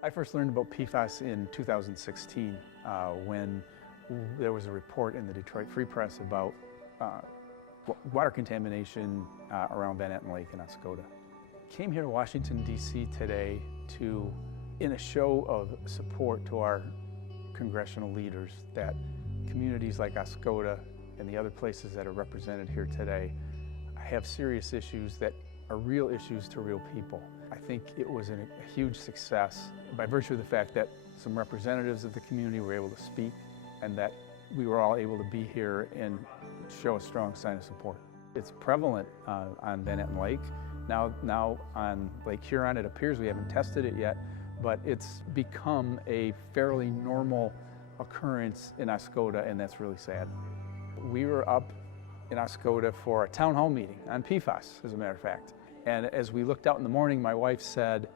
I first learned about PFAS in 2016 when there was a report in the Detroit Free Press about water contamination around Van Etten Lake in Oscoda. Came here to Washington, D.C. today in a show of support to our congressional leaders that communities like Oscoda and the other places that are represented here today have serious issues that are real issues to real people. I think it was a huge success by virtue of the fact that some representatives of the community were able to speak and that we were all able to be here and show a strong sign of support. It's prevalent on Van Etten Lake. Now on Lake Huron, it appears we haven't tested it yet, but it's become a fairly normal occurrence in Oscoda, and that's really sad. We were up in Oscoda for a town hall meeting on PFAS, as a matter of fact. And as we looked out in the morning, my wife said,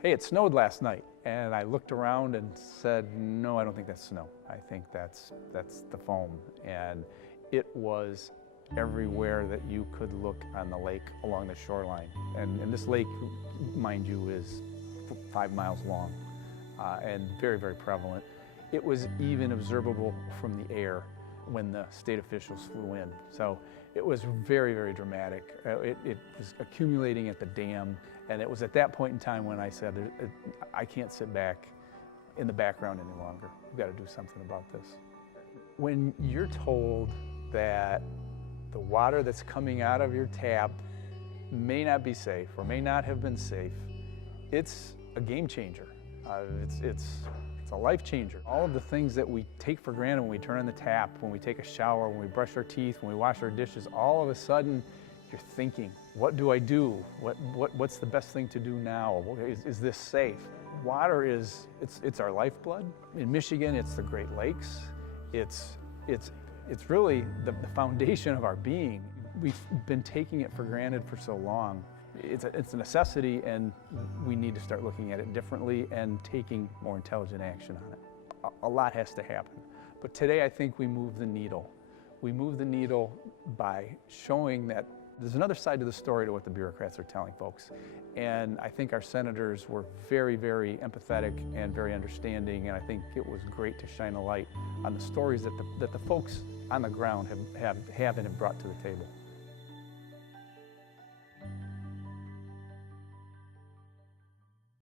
"Hey, it snowed last night." And I looked around and said, "No, I don't think that's snow. I think that's the foam." And it was everywhere that you could look on the lake along the shoreline. And this lake, mind you, is 5 miles long and very, very prevalent. It was even observable from the air when the state officials flew in. So it was very, very dramatic. It was accumulating at the dam, and it was at that point in time when I said, I can't sit back in the background any longer. We've got to do something about this. When you're told that the water that's coming out of your tap may not be safe or may not have been safe, it's a game changer. It's a life changer. All of the things that we take for granted when we turn on the tap, when we take a shower, when we brush our teeth, when we wash our dishes, all of a sudden you're thinking, what do I do? What's the best thing to do now? Is this safe? Water it's our lifeblood. In Michigan, it's the Great Lakes. It's really the foundation of our being. We've been taking it for granted for so long. It's a necessity, and we need to start looking at it differently and taking more intelligent action on it. A lot has to happen. But today I think we move the needle. We move the needle by showing that there's another side to the story to what the bureaucrats are telling folks. And I think our senators were very, very empathetic and very understanding, and I think it was great to shine a light on the stories that the folks on the ground have and have brought to the table.